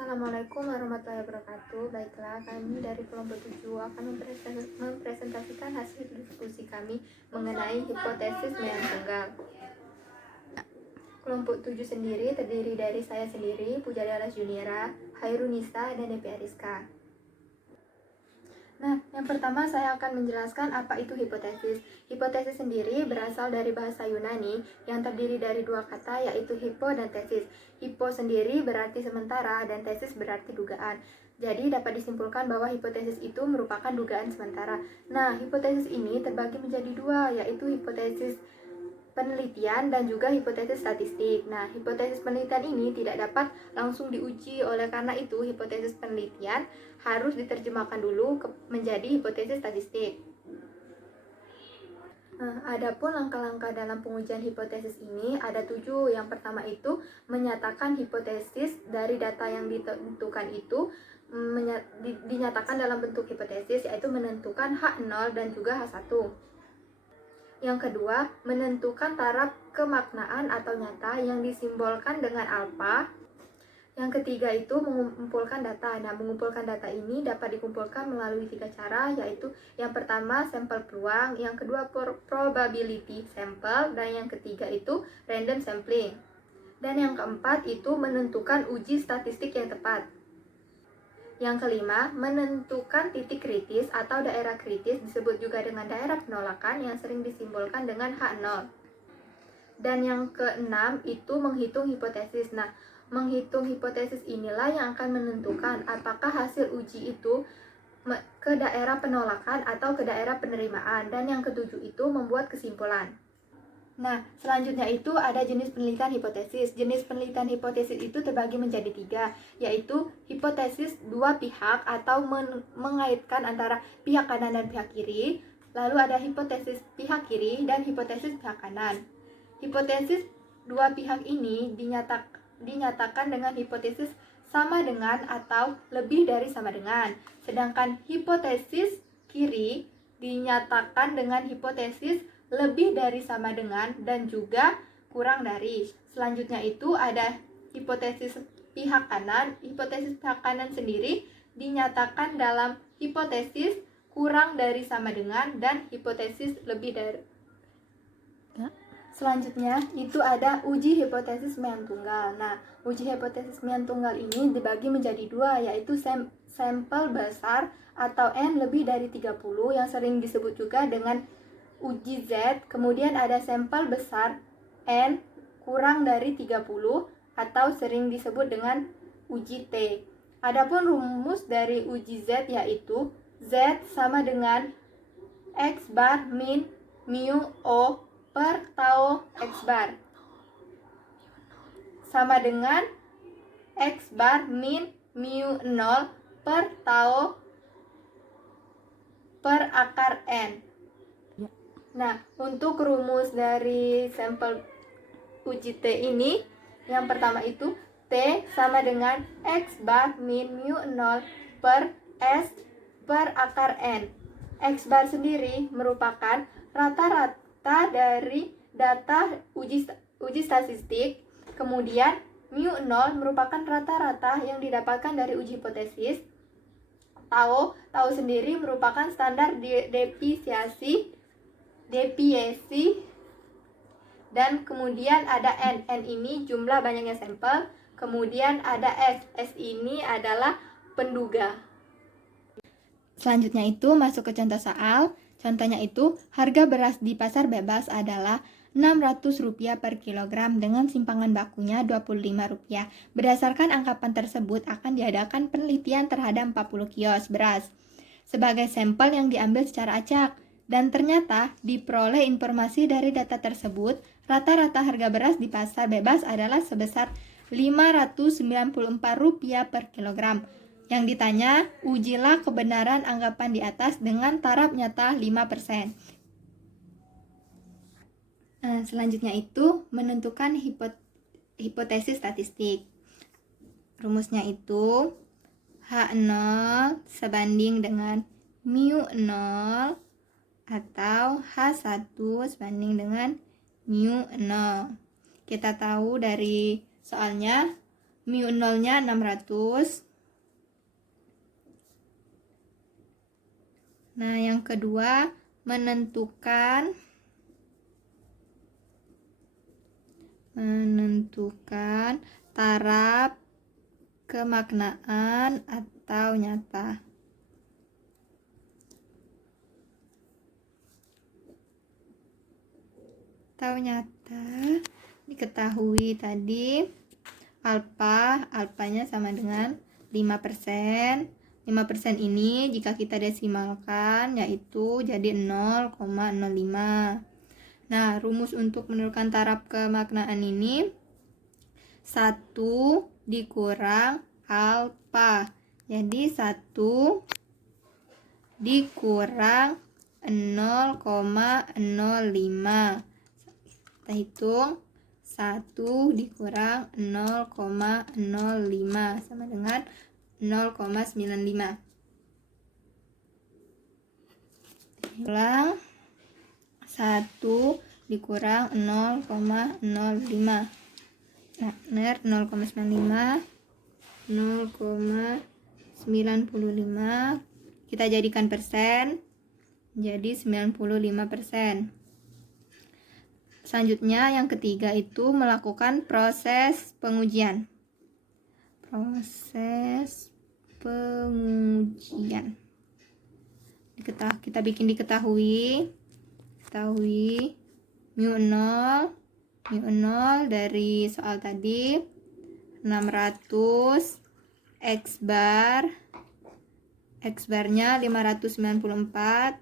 Assalamualaikum warahmatullahi wabarakatuh. Baiklah, kami dari kelompok 7 akan mempresentasikan hasil diskusi kami mengenai hipotesis mean tunggal. Kelompok 7 sendiri terdiri dari saya sendiri, Pujari Alas Juniera, Hairunisa, dan Depi Ariska. Nah, yang pertama saya akan menjelaskan apa itu hipotesis. Hipotesis sendiri berasal dari bahasa Yunani yang terdiri dari dua kata, yaitu hypo dan tesis. Hypo sendiri berarti sementara dan tesis berarti dugaan. Jadi dapat disimpulkan bahwa hipotesis itu merupakan dugaan sementara. Nah, hipotesis ini terbagi menjadi dua, yaitu hipotesis penelitian dan juga hipotesis statistik. Nah, hipotesis penelitian ini tidak dapat langsung diuji, oleh karena itu hipotesis penelitian harus diterjemahkan dulu menjadi hipotesis statistik. Nah, adapun langkah-langkah dalam pengujian hipotesis ini ada 7. Yang pertama itu menyatakan hipotesis dari data yang ditentukan itu dinyatakan dalam bentuk hipotesis, yaitu menentukan H0 dan juga H1. Yang kedua, menentukan taraf kemaknaan atau nyata yang disimbolkan dengan alfa. Yang ketiga itu mengumpulkan data. Nah, mengumpulkan data ini dapat dikumpulkan melalui 3 cara, yaitu yang pertama sampel peluang, yang kedua probability sample, dan yang ketiga itu random sampling. Dan yang keempat itu menentukan uji statistik yang tepat. Yang kelima, menentukan titik kritis atau daerah kritis, disebut juga dengan daerah penolakan yang sering disimbolkan dengan H0. Dan yang keenam itu menghitung hipotesis. Nah, menghitung hipotesis inilah yang akan menentukan apakah hasil uji itu ke daerah penolakan atau ke daerah penerimaan. Dan yang ketujuh itu membuat kesimpulan. Nah, selanjutnya itu ada jenis penelitian hipotesis. Jenis penelitian hipotesis itu terbagi menjadi 3, yaitu hipotesis dua pihak atau mengaitkan antara pihak kanan dan pihak kiri. Lalu ada hipotesis pihak kiri dan hipotesis pihak kanan. Hipotesis dua pihak ini dinyatakan dengan hipotesis sama dengan atau lebih dari sama dengan. Sedangkan hipotesis kiri dinyatakan dengan hipotesis lebih dari sama dengan dan juga kurang dari. Selanjutnya itu ada hipotesis pihak kanan. Hipotesis pihak kanan sendiri dinyatakan dalam hipotesis kurang dari sama dengan dan hipotesis lebih dari. Selanjutnya itu ada uji hipotesis mean tunggal. Nah, uji hipotesis mean tunggal ini dibagi menjadi 2, yaitu sampel besar atau N lebih dari 30 yang sering disebut juga dengan uji Z. Kemudian ada sampel besar N kurang dari 30 atau sering disebut dengan uji T. Adapun rumus dari uji Z yaitu Z sama dengan X bar min mu O per tau X bar sama dengan X bar min mu 0 per tau per akar N. Nah, untuk rumus dari sampel uji T ini, yang pertama itu T sama dengan X bar min mu 0 per S per akar N. X bar sendiri merupakan rata-rata dari data uji statistik, kemudian mu 0 merupakan rata-rata yang didapatkan dari uji hipotesis. Tau sendiri merupakan standar deviasi, dan kemudian ada N ini jumlah banyaknya sampel, kemudian ada S ini adalah penduga. Selanjutnya itu masuk ke contoh soal. Contohnya itu harga beras di pasar bebas adalah Rp600 per kilogram dengan simpangan bakunya Rp25. Berdasarkan anggapan tersebut akan diadakan penelitian terhadap 40 kios beras sebagai sampel yang diambil secara acak. Dan ternyata diperoleh informasi dari data tersebut, rata-rata harga beras di pasar bebas adalah sebesar Rp594 per kilogram. Yang ditanya, ujilah kebenaran anggapan di atas dengan taraf nyata 5%. Nah, selanjutnya itu menentukan hipotesis statistik. Rumusnya itu H0 sebanding dengan mu 0 atau H1 sebanding dengan mu 0. Kita tahu dari soalnya mu 0-nya 600. Nah, yang kedua, menentukan taraf kemaknaan atau nyata. Diketahui tadi alfanya sama dengan 5%. 5% ini jika kita desimalkan yaitu jadi 0,05. Nah, rumus untuk menentukan taraf kemaknaan ini 1 dikurang alfa. Jadi 1 dikurang 0,05. Kita hitung 1 dikurang 0,05 sama dengan 0,95. Ulang, 1 dikurang 0,05. Nah, benar 0,95. 0,95 kita jadikan persen, jadi 95%. Selanjutnya yang ketiga itu melakukan proses pengujian. Kita bikin diketahui mu 0 dari soal tadi 600, X barnya 594,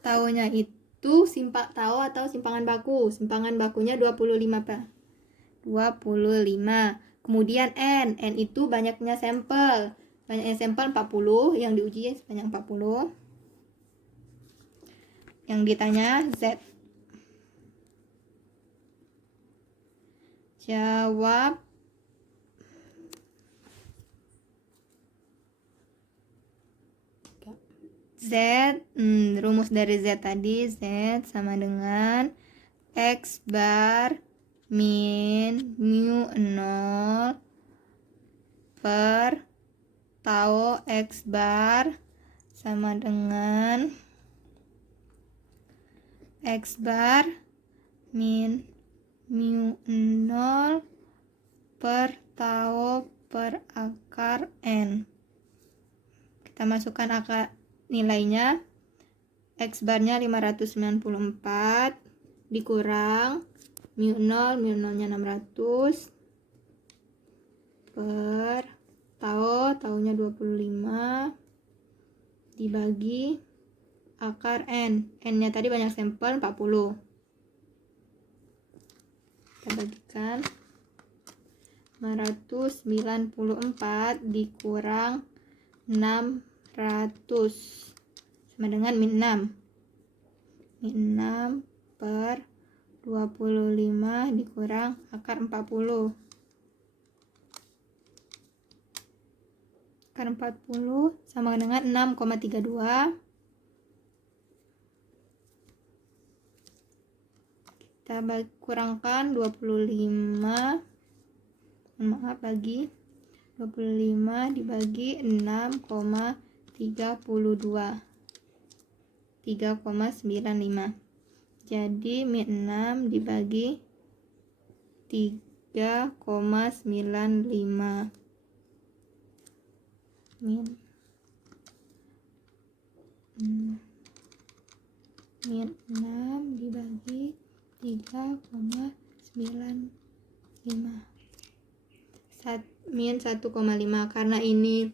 taunya itu tau atau simpangan baku. Simpangan bakunya 25, Pak. 25. Kemudian N itu banyaknya sampel. Banyaknya sampel 40, yang diuji sebanyak 40. Yang ditanya Z. Jawab. Z, rumus dari Z tadi, Z sama dengan X bar min mu 0 per tau X bar sama dengan X bar min mu 0 per tau per akar N. Kita masukkan akar nilainya. X barnya 594 dikurang mu 0-nya 600 per taunya 25 dibagi akar N-nya tadi banyak sampel 40. Kita bagikan 594 dikurang 600 sama dengan min 6 per 25 dikurang akar 40. Akar 40 sama dengan 6,32. Kita kurangkan 25. Bagi 25 dibagi 6,32. 3,95. Jadi min 6 dibagi 3,95. Min 6 dibagi 3,95. Min 1,5. Karena ini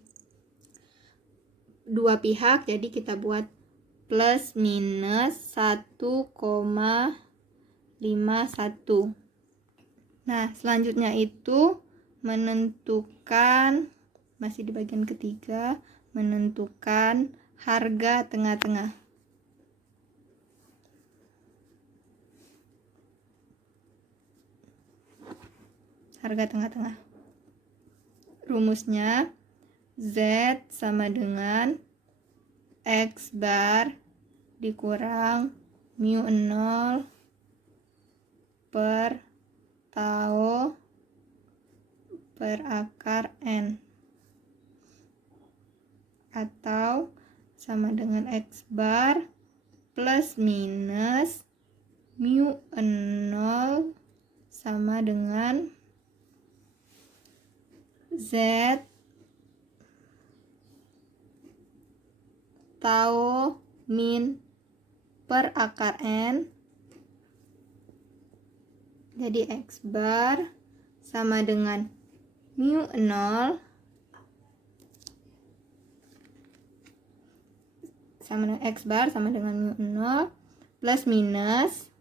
dua pihak, jadi kita buat plus minus 1,51. Nah, selanjutnya itu menentukan, masih di bagian ketiga, menentukan harga tengah-tengah. Harga tengah-tengah. Rumusnya Z sama dengan X bar dikurang mu 0 per tau per akar N, atau sama dengan X bar plus minus mu 0 sama dengan Z tau min per akar N. Jadi X bar sama dengan mu 0 sama dengan X bar sama dengan mu 0 plus minus,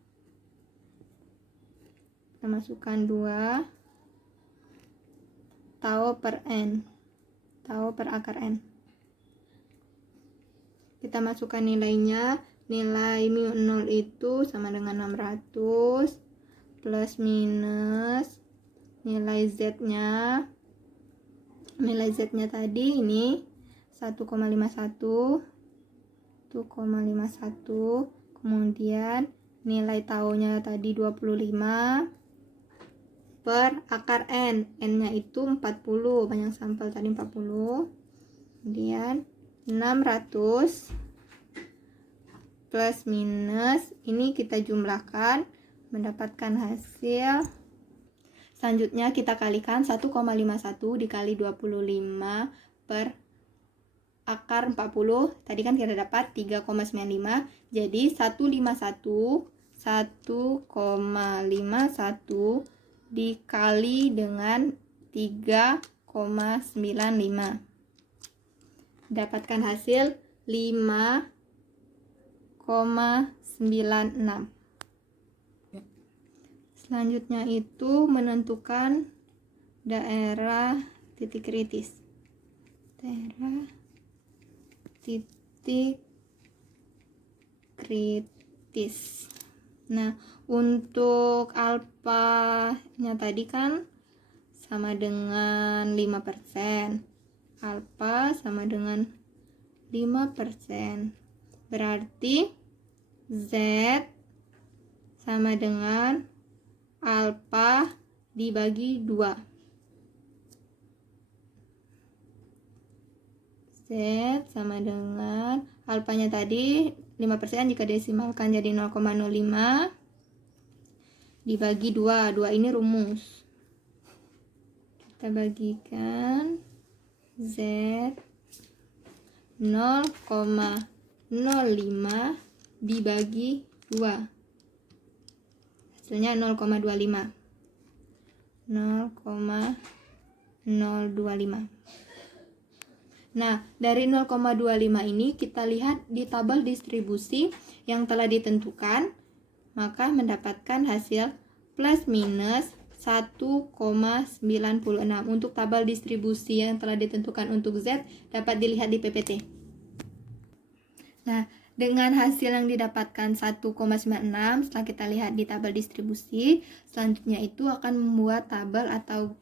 kita masukkan 2 tau per N, tau per akar N. Kita masukkan nilainya, nilai mu 0 itu sama dengan 600 plus minus nilai Z-nya. Nilai Z-nya tadi ini 1,51, kemudian nilai taunya tadi 25 per akar N. N-nya itu 40, banyak sampel tadi 40. Kemudian 600 plus minus, ini kita jumlahkan mendapatkan hasil. Selanjutnya kita kalikan 1,51 dikali 25 per akar 40. Tadi kan kita dapat 3,95. Jadi 151 dikali dengan 3,95. Dapatkan hasil 5,96. Selanjutnya itu menentukan daerah titik kritis. Daerah titik kritis. Nah, untuk alfa-nya tadi kan sama dengan 5%. Alfa sama dengan 5%. Berarti Z sama dengan alfa dibagi 2. Z sama dengan alfanya tadi 5%, jika desimalkan jadi 0,05 dibagi 2. 2 ini rumus. Kita bagikan Z 0,05 dibagi 2. Hasilnya 0,25. 0,025. Nah, dari 0,25 ini kita lihat di tabel distribusi yang telah ditentukan, maka mendapatkan hasil plus minus 1,96. Untuk tabel distribusi yang telah ditentukan untuk Z dapat dilihat di PPT. Nah, dengan hasil yang didapatkan 1,96 setelah kita lihat di tabel distribusi, selanjutnya itu akan membuat tabel atau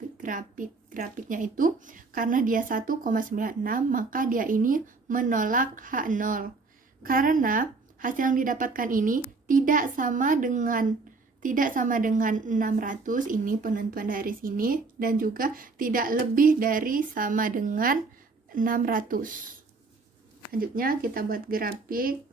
grafiknya itu, karena dia 1,96 maka dia ini menolak H0. Karena hasil yang didapatkan ini tidak sama dengan 600, ini penentuan dari sini, dan juga tidak lebih dari sama dengan 600. Selanjutnya kita buat grafik.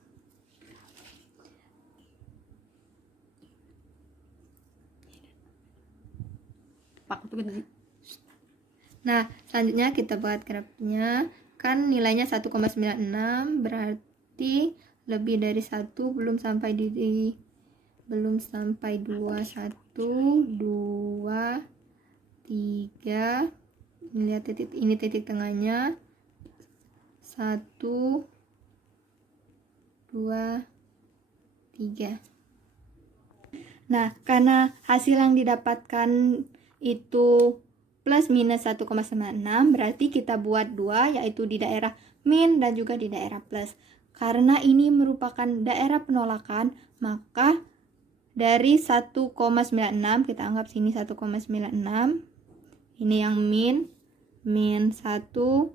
Nah, selanjutnya kita buat grafiknya. Kan nilainya 1,96, berarti lebih dari 1, belum sampai 2, 1, 2, 3. Lihat titik, ini titik tengahnya. 1, 2, 3. Nah, karena hasil yang didapatkan itu plus minus 1,96, berarti kita buat 2, yaitu di daerah min dan juga di daerah plus. Karena ini merupakan daerah penolakan, maka dari 1,96 kita anggap sini 1,96. Ini yang min 1,96,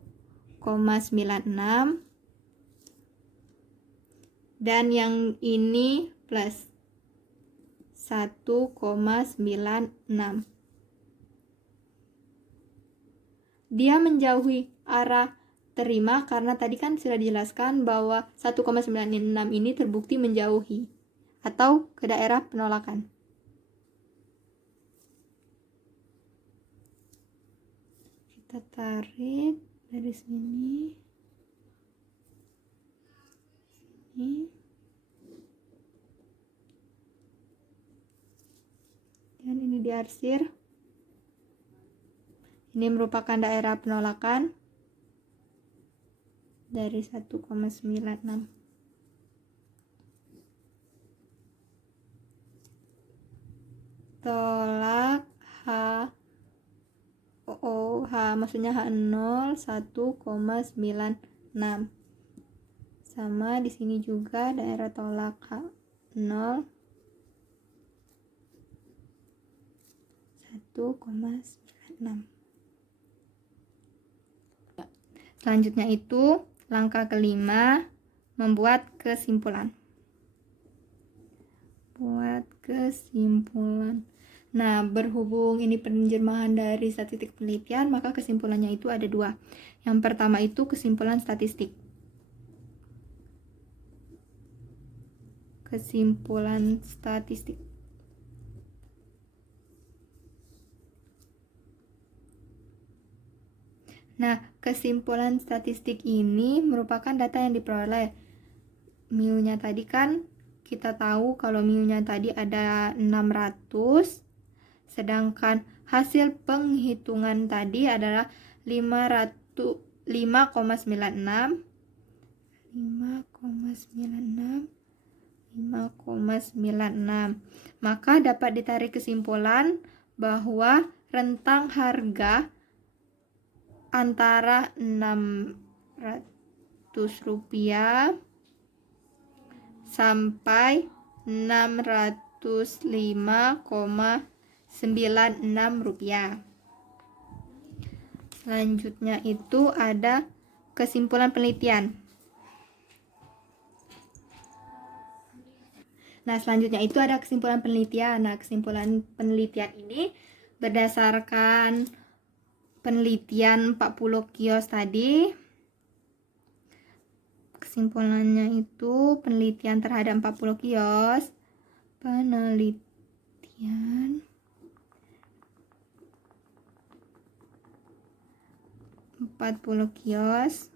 dan yang ini plus 1,96. Dia menjauhi arah terima karena tadi kan sudah dijelaskan bahwa 1,96 ini terbukti menjauhi atau ke daerah penolakan. Kita tarik dari sini. Dan ini diarsir. Ini merupakan daerah penolakan dari 1,96. Tolak maksudnya H0 1,96. Sama di sini juga daerah tolak H0 1,96. Selanjutnya itu langkah kelima, membuat kesimpulan. Buat kesimpulan. Nah, berhubung ini penerjemahan dari statistik penelitian, maka kesimpulannya itu ada dua. Yang pertama itu kesimpulan statistik. Kesimpulan statistik. Nah, kesimpulan statistik ini merupakan data yang diperoleh. Mu-nya tadi kan kita tahu kalau mu-nya tadi ada 600, sedangkan hasil penghitungan tadi adalah 5,96. Maka dapat ditarik kesimpulan bahwa rentang harga antara Rp600 sampai Rp605,96. Selanjutnya itu ada kesimpulan penelitian. Nah, selanjutnya itu ada kesimpulan penelitian. Nah, kesimpulan penelitian ini berdasarkan penelitian 40 kios tadi. Kesimpulannya itu penelitian terhadap 40 kios. Penelitian 40 kios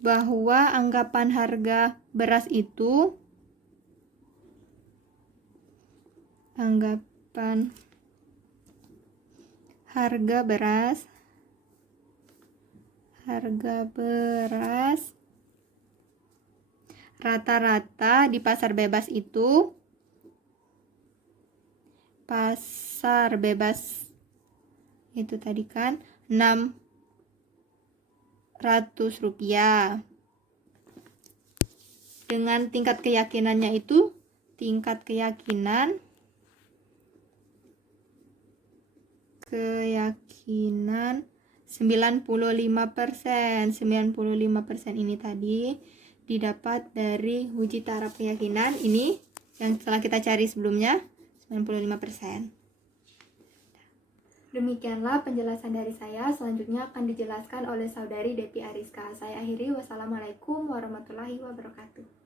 bahwa anggapan harga beras itu harga beras rata-rata di pasar bebas itu tadi kan Rp600 dengan tingkat keyakinannya itu 95%. Ini tadi didapat dari uji taraf keyakinan ini yang telah kita cari sebelumnya 95%. Demikianlah penjelasan dari saya. Selanjutnya akan dijelaskan oleh saudari Depi Ariska. Saya akhiri. Wassalamualaikum warahmatullahi wabarakatuh.